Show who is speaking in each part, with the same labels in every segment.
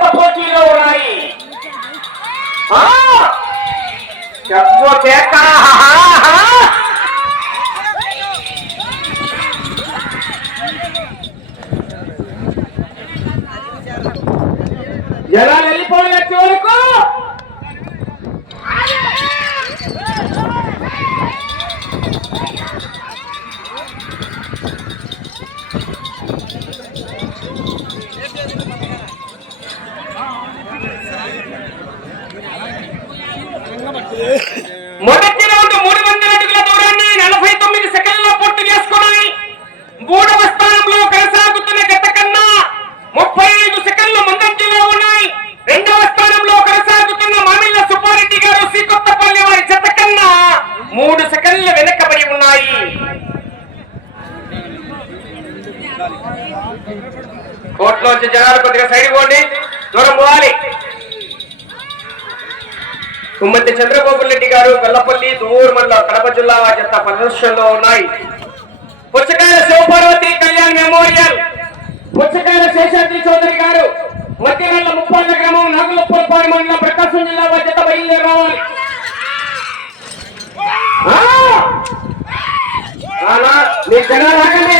Speaker 1: జిల్లా పోటీలో ఉన్నాయి చెప్పు కేక ఆహాహా! జనాలు వెళ్ళిపోయిన వరకు మొదటి రౌండ్ మూడు వందల అడుగుల దూరాన్ని నలభై తొమ్మిది సెకండ్లలో పూర్తి చేసుకున్నాయి మూడవ స్థానంలో కొనసాగుతున్న గత కన్నా ముప్పై ఐదు సెకండ్లు ముందంజలో ఉన్నాయి రెండవ స్థానంలో కొనసాగుతున్న మామిళ్ళ సుబ్బారెడ్డి గారు శ్రీకొత్తపల్లి వారి జత కన్నా మూడు సెకండ్లు వెనకబడి ఉన్నాయి. కోర్టులోంచి జనాలు కొద్దిగా సైడ్ పోండి. దూరం పోవాలి. కుమ్మతి చంద్రబాబు రెడ్డి గారు గొల్లపల్లి దూరు మండలం కడప జిల్లా చెత్త ప్రదర్శనలో ఉన్నాయి. పుచ్చకాయల శివపార్వతి కళ్యాణ్ మెమోరియల్. పుచ్చకాయల శేషాద్రి చౌదరి గారు మధ్యవేళ్ళ ముప్పాళ్ళ గ్రామం నాగులప్పలపాడు మండలం ప్రకాశం జిల్లా వారి చెత్త బయలుదేరి రావాలి ఆ! నానా, మీకు జనాలు ఆగండి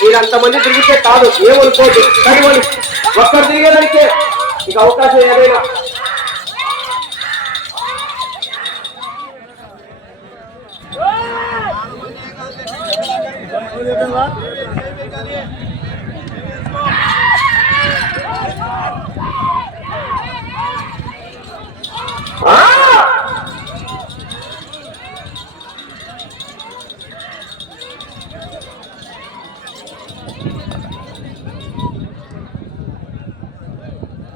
Speaker 1: మీరు అంతమంది తిరిగితే కాదు. ఏమనుకోదు సరిమని ఒక్కరు తిరిగేదానికి. ఇక అవకాశం ఏదైనా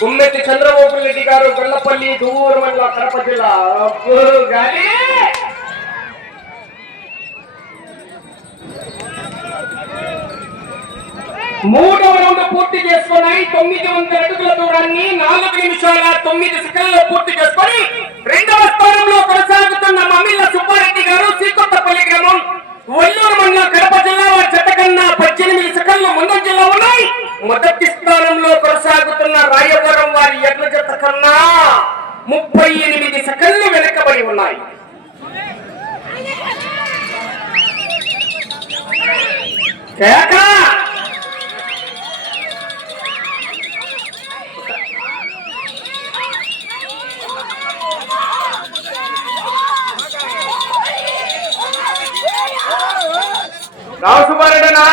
Speaker 1: గుమ్మెట్టి చంద్రబాబు రెడ్డి గారు గొల్లపల్లి దువ్వూరు మండల కడప జిల్లా అబ్బో, గాలి! మూడవ రౌండ్ పూర్తి చేసుకున్నాయి తొమ్మిది వందల అడుగుల దూరాన్ని నాలుగు నిమిషాల తొమ్మిది సెకండ్లు పూర్తి చేసుకొని రెండవ స్థానంలో కొనసాగుతున్న మమ్మిళ్ళ సుబ్బారెడ్డి గారు శ్రీకొత్తపల్లి గ్రామం. ఒల్లూరు మండలం కడప జిల్లా వారి చెత్త కన్నా పద్దెనిమిది సెకండ్లు ముందంజలో ఉన్నాయి. మొదటి స్థానంలో కొనసాగుతున్న రాయవరం వారి ఎడ్ల జత కన్నా ముప్పై ఎనిమిది సెకండ్లు వెనకబడి ఉన్నాయి. కేక! రావు సుబ్బారెడ్డనా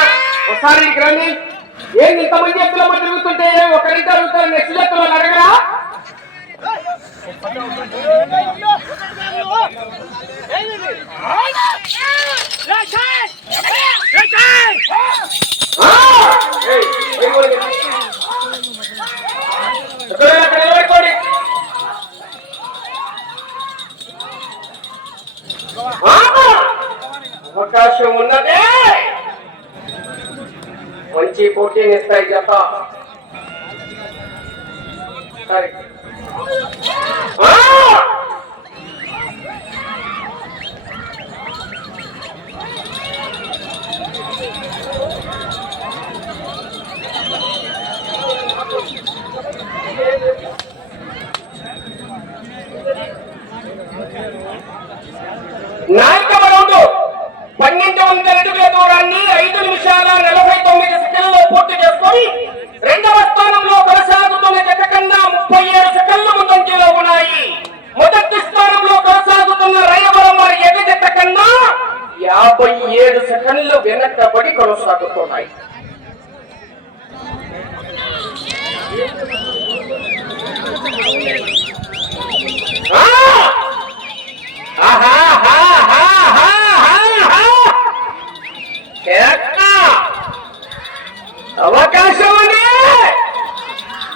Speaker 1: ఒకసారి ఇక్కడికి రండి ఏంది ఇంతమంది ఎత్తుల మధ్య తిరుగుతుంటే ఒకరింత అడుగుతారు నెక్స్ట్ ఎత్తులో అడగరా? అవకాశం ఉన్నదే. మంచి పోటీని ఇస్తాయి జత సరే ఆ! నాలుగవ రౌండ్ పన్నెండు వందల అడుగుల దూరాన్ని ఐదు నిమిషాల నలభై తొమ్మిది సెకండ్లలో పూర్తి చేసుకొని రెండవ స్థానంలో కొనసాగుతున్న జత కన్నా ముప్పై ఏడు సెకండ్ల ముందంజలో ఉన్నాయి మొదటి స్థానంలో కొనసాగుతున్న రైలవరం వారి ఎగ జత కన్నా యాభై ఏడు సెకండ్లు వెనకబడి కొనసాగుతున్నాయి ఆ! ఆహా, హా, హా, హా, హా, హా. ఎక్క. అవకాశం ఉంది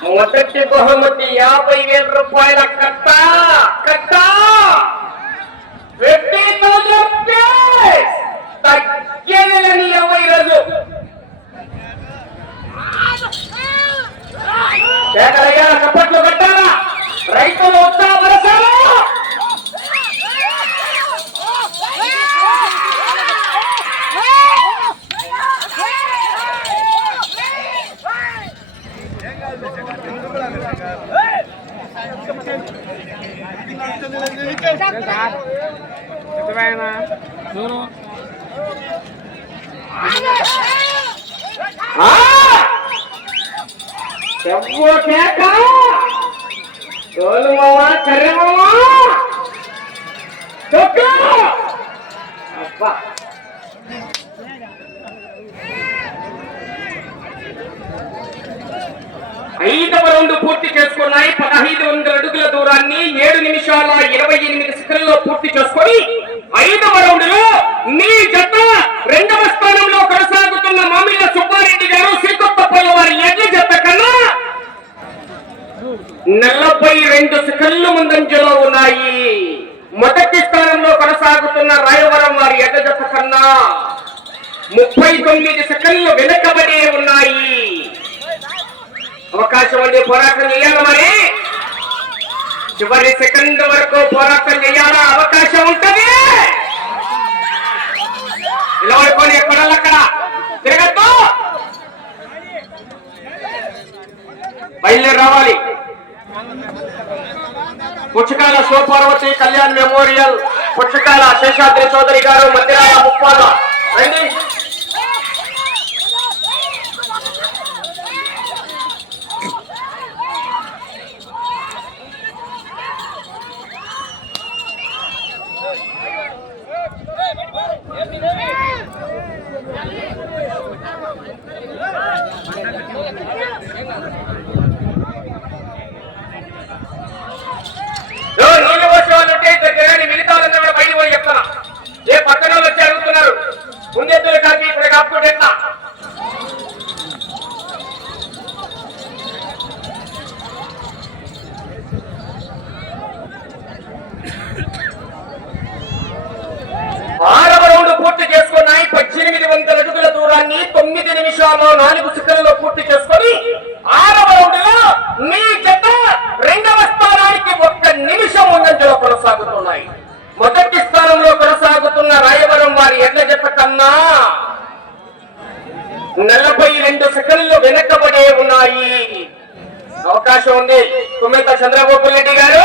Speaker 1: మొదటి బహుమతి యాభై వేల రూపాయల కట్ట కట్ట ఫిఫ్టీ థౌసండ్ తగ్గేదని ఇరవై రోజు శేఖరయ్య చప్పట్లు కట్టాలా రైతులు ఉత్సాహ వరసాలా ఆ! చెవ్వో కేక డోలు మావా కర్రె మావా చొక్కు! అబ్బా ఐదవ రౌండ్ పూర్తి చేసుకున్నాయి. పదహైదు వందల అడుగుల దూరాన్ని ఏడు నిమిషాల ఇరవై ఎనిమిది సెకండ్లో పూర్తి చేసుకొని ఐదవ రౌండ్లో మీ జత రెండవ స్థానంలో కొనసాగుతున్న మామిళ్ళ సుబ్బారెడ్డి గారు శ్రీకొత్తపల్లి వారి ఎడ్ల జత కన్నా నలభై రెండు సెకండ్లు ముందంజలో ఉన్నాయి. మొదటి స్థానంలో కొనసాగుతున్న రాయవరం వారి ఎడ్ల జత కన్నా ముప్పై తొమ్మిది సెకండ్లు వెనుకబడి ఉన్నాయి. అవకాశం ఉంది పోరాటం చేయాలి మరి? చివరి సెకండ్ వరకు పోరాటం చేయాలా? అవకాశం ఉంటది. నిలబడుకొని ఎక్కడ అక్కడ. తిరగద్దు. బయలుదేరి రావాలి. పుచ్చకాల శివపార్వతి కళ్యాణ్ మెమోరియల్ పుచ్చకాల శేషాద్రి చౌదరి గారు మందిరాల ముప్పాల రండి ఓ, నీళ్ళు పోసే వాళ్ళు ఉంటే ఇద్దరు తిరగండి మిగతా వాళ్ళందరూ కూడా బయటికి పోయి చెప్తాను ఏ పక్కన వాళ్ళు వచ్చి అడుగుతున్నారు ముందెత్తులు కలిపి ఇక్కడ కాపుకుంటే ఎట్లా ఆరవ రౌండ్ పూర్తి చేసుకున్నాయి పద్దెనిమిది వందల అడుగుల దూరాన్ని తొమ్మిది నిమిషాల్లో నాలుగు సెకండ్లలో పూర్తి చేసుకొని ఆరవ రౌండ్లో మీ జత రెండవ స్థానానికి ఒక్క నిమిషం ముందంజలో కొనసాగుతున్నాయి మొదటి స్థానంలో కొనసాగుతున్న రాయవరం వారి ఎడ్ల జత కన్నా నలభై రెండు సెకండ్లు వెనకబడే ఉన్నాయి అవకాశం ఉంది తుమ్మిత చంద్రబాబు రెడ్డి గారు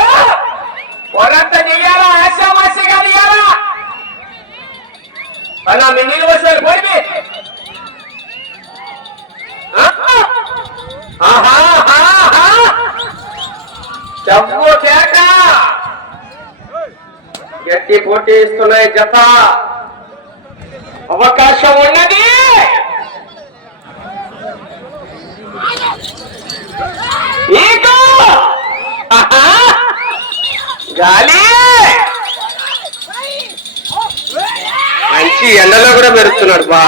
Speaker 1: పోరాటం చేయాలా ఆశామాషిగా చేయాలా అలా మీ నీళ్ళు వచ్చారు పోయి డబ్బు కేక గట్టి పోటీ ఇస్తున్నాయి జత. అవకాశం ఉన్నది. గాలి.
Speaker 2: మంచి ఎండలో కూడా మెరుస్తున్నాడు బా.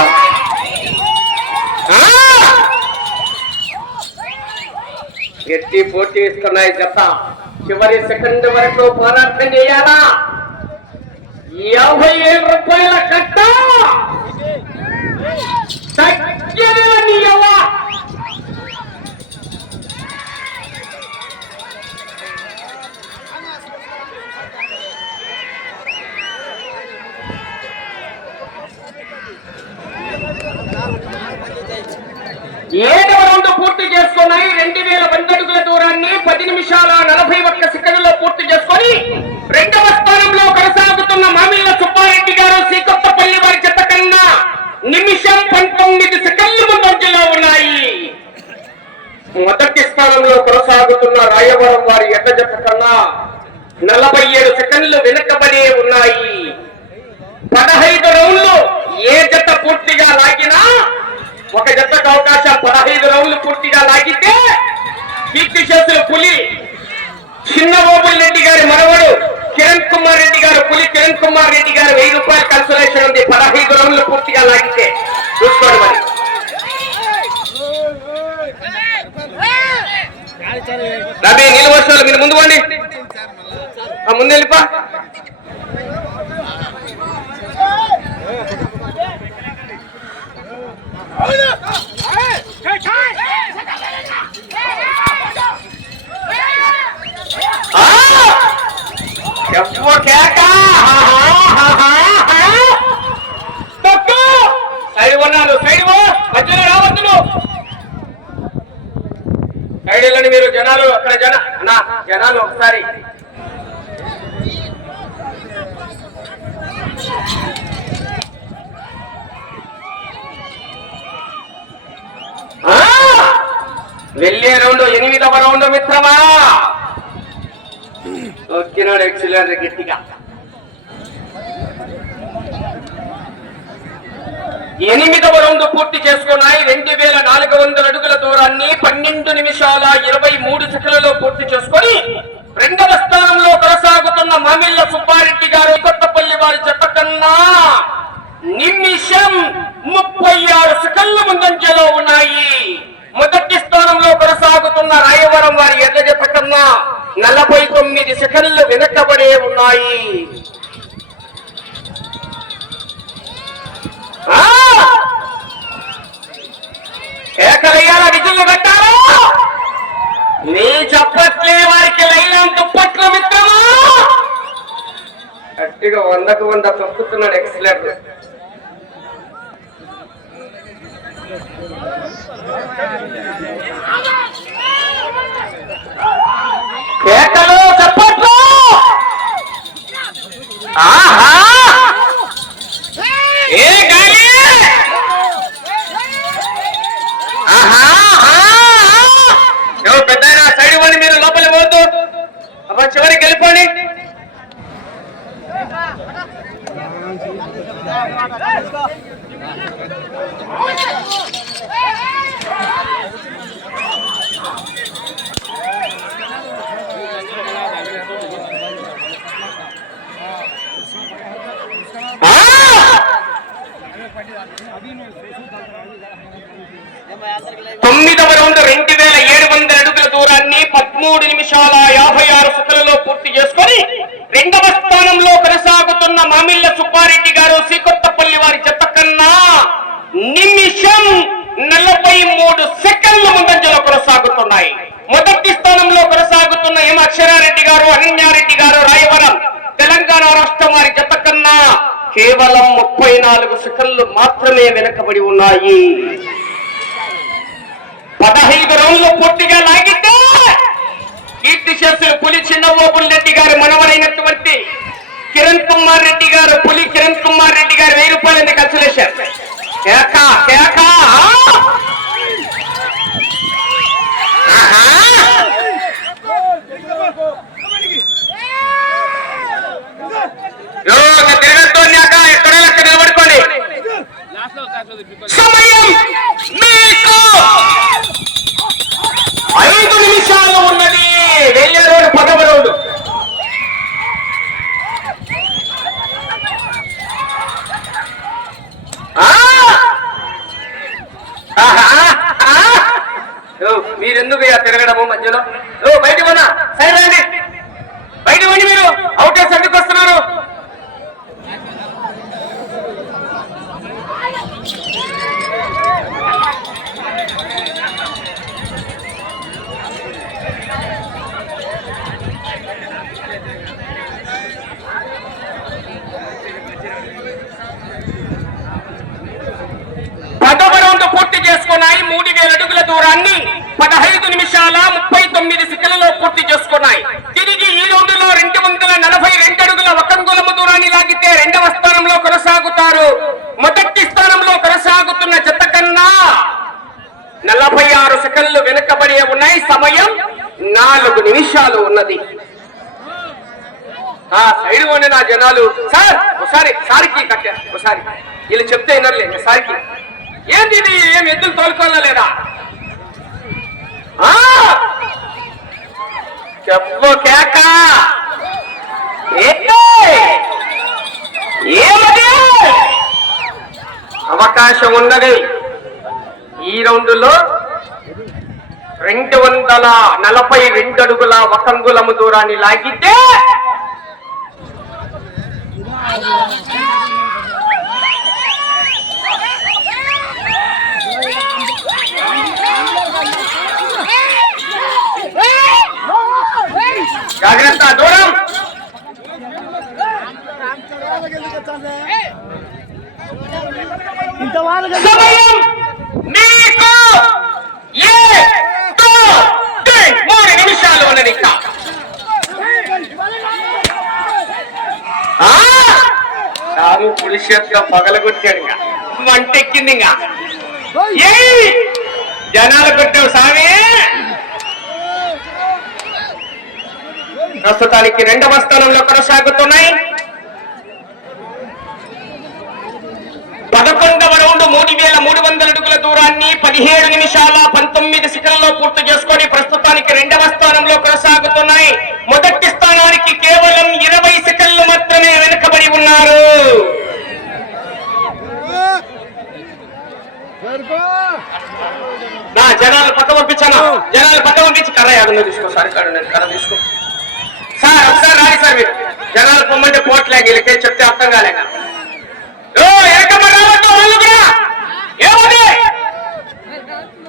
Speaker 2: గట్టి పోటీ ఇస్తున్నాయి జత. చివరి సెకండ్ వరకు పోరాటం చేయాలా? యాభై ఏడు రూపాయల కట్ట? తగ్గేదిరా నీ ఏడవ రౌండ్ పూర్తి చేసుకున్నాయి రెండు వేల వందడుగుల దూరాన్ని పది నిమిషాల నలభై ఒక్క సెకండ్లో పూర్తి చేసుకొని రెండవ స్థానంలో కొనసాగుతున్న మామిళ్ళ సుబ్బారెడ్డి గారు శ్రీకొత్తపల్లి వారి చెత్త కన్నా నిమిషం పంతొమ్మిది సెకండ్లు ముందంజలో ఉన్నాయి. మొదటి స్థానంలో కొనసాగుతున్న రాయవరం వారి ఎట్ట జత కన్నా నలభై ఏడు సెకండ్లు వెనుకబడి ఉన్నాయి. పదహైదు రౌండ్లు ఏ జత పూర్తిగా లాగినా ఒక జతకు అవకాశం పదహైదు రౌండ్లు పూర్తిగా లాగితే కీర్తి చేతుల పులి. చిన్న ఓబుల్ రెడ్డి గారి మనవడు కిరణ్ కుమార్ రెడ్డి గారు పులి కిరణ్ కుమార్ రెడ్డి గారు వెయ్యి రూపాయల కన్సలేషన్ ఉంది. పదహైదు రౌండ్లు పూర్తిగా లాగితే. చూసుకోండి మరి. రవి నీళ్ళు వర్షాలు మీరు ముందు పోండి. ముందు వెళ్ళిపా. 危な！ఎనిమిదవ రౌండ్ పూర్తి చేసుకున్నాయి. రెండు వేల నాలుగు వందల అడుగుల దూరాన్ని పన్నెండు నిమిషాల ఇరవై మూడు సెకండ్లలో పూర్తి చేసుకొని రెండవ స్థానంలో కొనసాగుతున్న మామిళ్ళ సుబ్బారెడ్డి గారు కొత్తపల్లి వారి చెత్త కన్నా నిమిషం ముప్పై ఆరు సెకండ్ల ముందంజలో ఉన్నాయి. మొదటి స్థానంలో కొనసాగుతున్న రాయవరం వారి ఎర్ర జత కన్నా నలభై తొమ్మిది సెకండ్లు వెనకబడే ఉన్నాయి. ఆ! విధులు పెట్టారు నీ చప్పట్లే వారికి లైలం దుప్పట్లు మిత్రమా? గట్టిగా వందకు వంద తొక్కుతున్నాడు ఎక్సలెంట్ కేకలు చప్పట్లు! ఆహా ఏ గాలి ఆహా ఎవరు పెద్ద సైడ్ ఇవ్వండి మీరు లోపలి పోతూ అబ్బా చివరికి వెళ్ళిపోండి ఆ! తొమ్మిదవ రౌండ్ రెండు వేల ఏడు వందల అడుగుల దూరాన్ని పదమూడు నిమిషాల యాభై ఆరు సెకండ్లలో పూర్తి చేసుకొని రెండవ స్థానంలో కొనసాగుతున్న మామిళ్ళ సుబ్బారెడ్డి గారు శ్రీకొత్తపల్లి వారి జత కన్నా నిమిషం నలభై మూడు సెకండ్ల ముందంజలో కొనసాగుతున్నాయి మొదటి స్థానంలో కొనసాగుతున్న ఎం అక్షరారెడ్డి గారు అనన్యారెడ్డి గారు రాయవరం తెలంగాణ రాష్ట్రం వారి జత కన్నా కేవలం ముప్పై నాలుగు సెకండ్లు మాత్రమే వెనకబడి ఉన్నాయి. పదహైదు రౌండ్లు పూర్తిగా లాగితే కీర్తి చేసిన పులి చిన్నబోబుల్ రెడ్డి గారి మనవరైనటువంటి కిరణ్ కుమార్ రెడ్డి గారు పులి కిరణ్ కుమార్ రెడ్డి గారు వెయ్యి రూపాయలు కన్సలేషన్ కేక కేక ఆహా! యో, ఇంకా తిరగద్దోన్నాక ఎక్కడో అక్కడ నిలబడుకోండి సమయం మీకు ఐదు నిమిషాలు ఉన్నది. వెళ్ళే రోడ్డు పదవ రోడ్డు ఎందుకు ఇక తిరగడము మధ్యలో ఓ బయట పోనా సైడ్ రండి బయట పోండి మీరు అవుటర్స్ ఎందుకు వస్తున్నారు పదవ రౌండ్ పూర్తి చేసుకున్నాయి మూడు వేల అడుగుల దూరాన్ని పదహైదు నిమిషాల ముప్పై తొమ్మిది సెకండ్లలో పూర్తి చేసుకున్నాయి. తిరిగి ఈ రౌండ్ రెండు వందల నలభై రెండు అడుగుల ఒకంగులము దూరాన్ని లాగితే రెండవ స్థానంలో కొనసాగుతారు. మొదటి స్థానంలో కొనసాగుతున్న జత కన్నా నలభై ఆరు సెకండ్లు వెనుకబడి ఉన్నాయి. సమయం నాలుగు నిమిషాలు ఉన్నది. ఆ సైడ్ ఉండే నా జనాలు సార్ ఒకసారి సారికి కట్టారు ఒకసారి. వీళ్ళు చెప్తే వినర్లే సారికి. ఏంది ఏం ఎద్దులు తోలుకోవాలా లేదా? చెప్పు కేక. ఏమది? అవకాశం ఉన్నది. ఈ రౌండ్లో రెండు వందల నలభై రెండు అడుగుల వకంగులము దూరాన్ని లాగితే జాగ్రత్త దూరం.
Speaker 3: ఇంత
Speaker 2: తే మూడు నిమిషాలు ఉన్నది ఇంకా! రాము పురుషత్వ పగలగొట్టాడు ఇంకా. వంటెక్కింది ఇంకా. జనాలు కొట్టావు సామి. ప్రస్తుతానికి రెండవ స్థానంలో కొనసాగుతున్నాయి. పదకొండవ రౌండ్ మూడు వేల మూడు వందల అడుగుల దూరాన్ని పదిహేడు నిమిషాల పంతొమ్మిది సెకండ్లలో పూర్తి చేసుకొని ప్రస్తుతానికి రెండవ స్థానంలో కొనసాగుతున్నాయి. మొదటి స్థానానికి కేవలం ఇరవై సెకండ్లు మాత్రమే వెనుకబడి ఉన్నారు. నా జనాలు పక్క పంపించాను? జనాలు పక్క పంపించి కర్ర యాభై తీసుకో. సార్ తీసుకో. సార్ ఒకసారి రాడి సార్ మీరు జనాలు పొమ్మంటే పోట్లే వీళ్ళకే చెప్తే అర్థం కాలేక ఓ ఏకమ్మ రావద్దు వాళ్ళు కూడా ఏమది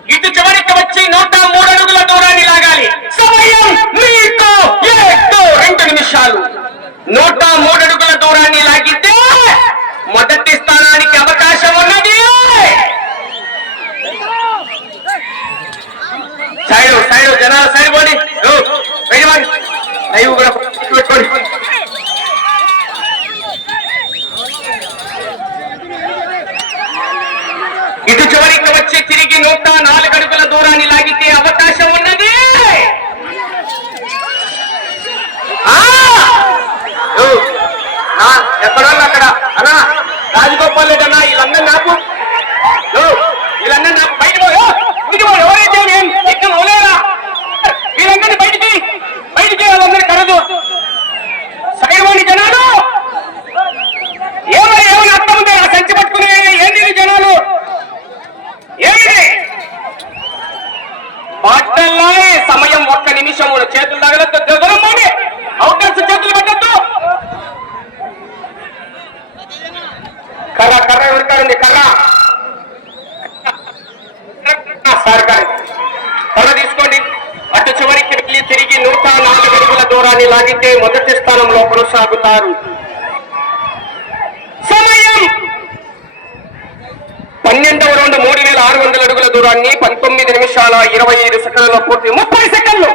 Speaker 2: ఇటు చివరికి వచ్చి నూట మూడు అడుగుల దూరాన్ని లాగాలి సమయం మీకు ఏడు రెండు నిమిషాలు నూట మూడు అడుగుల దూరాన్ని లాగితే మొదటి స్థానానికి అవకాశం ఉన్నది సైడ్ సైడ్ జనాలు సైడ్ పోండి ఓ, బయట పోండి. లైవ్ కూడా పెట్టుకోండి ఇటు చివరికి వచ్చి తిరిగి నూట నాలుగు అడుగుల దూరాన్ని లాగితే అవకాశం ఉన్నది ఆ! ఓ, ఆ, ఎక్కడో అక్కడ అన్నా రాజగోపాల్ రెడ్డి అన్నా వీళ్ళందరూ నాకు ఓ, వీళ్ళందరూ నాకు బయట పో, ఓ, బయట పో, ఎవరైతే ఏం ఎక్కడ పోలేరా వీళ్ళందరినీ బయటికి బయటికి వాళ్ళందరూ కరదు సైడ్ జనాలు ఏమో ఏమని అర్థం ఉంది ఆ సంచి పట్టుకుని ఏంది ఈ జనాలు ఏమిటి బట్టల్లోనే సమయం ఒక్క నిమిషం చేతులు తగలద్దు దూరం పోండి అవుటర్స్ చేతులు పెట్టద్దు కర్ర కర్ర ఎవరికారండి కర్ర సార్ గారు కర్ర తీసుకోండి అటు చివరికి వెళ్ళి తిరిగి నూట నాలుగు అడుగుల దూరాన్ని లాగితే మొదటి స్థానంలో కొనసాగుతారు సమయం పన్నెండవ రౌండ్ మూడు వేల ఆరు వందల అడుగుల దూరాన్ని పంతొమ్మిది నిమిషాల ఇరవై ఐదు సెకండ్లలో పూర్తి ముప్పై సెకండ్లు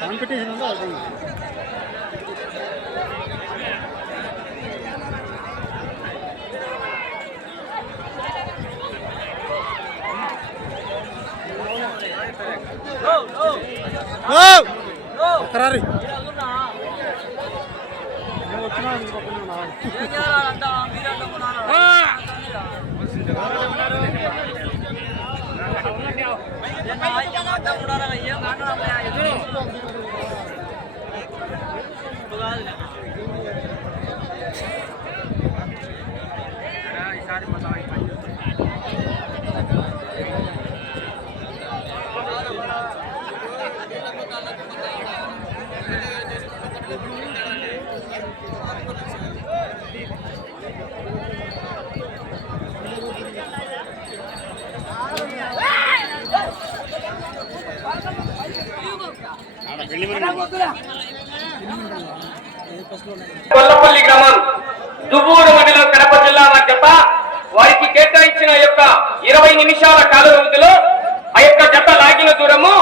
Speaker 3: కాంపిటీషన్ ఉందా అది? ఓ! ఒక్కరారి.
Speaker 2: కొల్లపల్లి గ్రామం దువ్వూరు మండలం కడప జిల్లా జత వారికి కేటాయించిన యొక్క ఇరవై నిమిషాల కాల వ్యవధిలో ఆ యొక్క జత లాగిన దూరము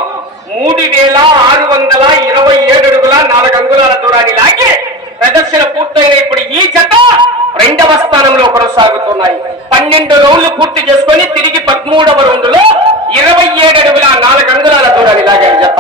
Speaker 2: మూడు వేల ఆరు వందల ఇరవై ఏడు అడుగుల నాలుగు అంగుళాల దూరాన్ని లాగి ప్రదర్శన పూర్తయిన ఇప్పుడు ఈ జత రెండవ స్థానంలో కొనసాగుతున్నాయి. పన్నెండు రౌండ్లు పూర్తి చేసుకొని తిరిగి పదమూడవ రౌండ్లో ఇరవై ఏడు అడుగుల నాలుగు అంగుళాల దూరాన్ని లాగారు జత.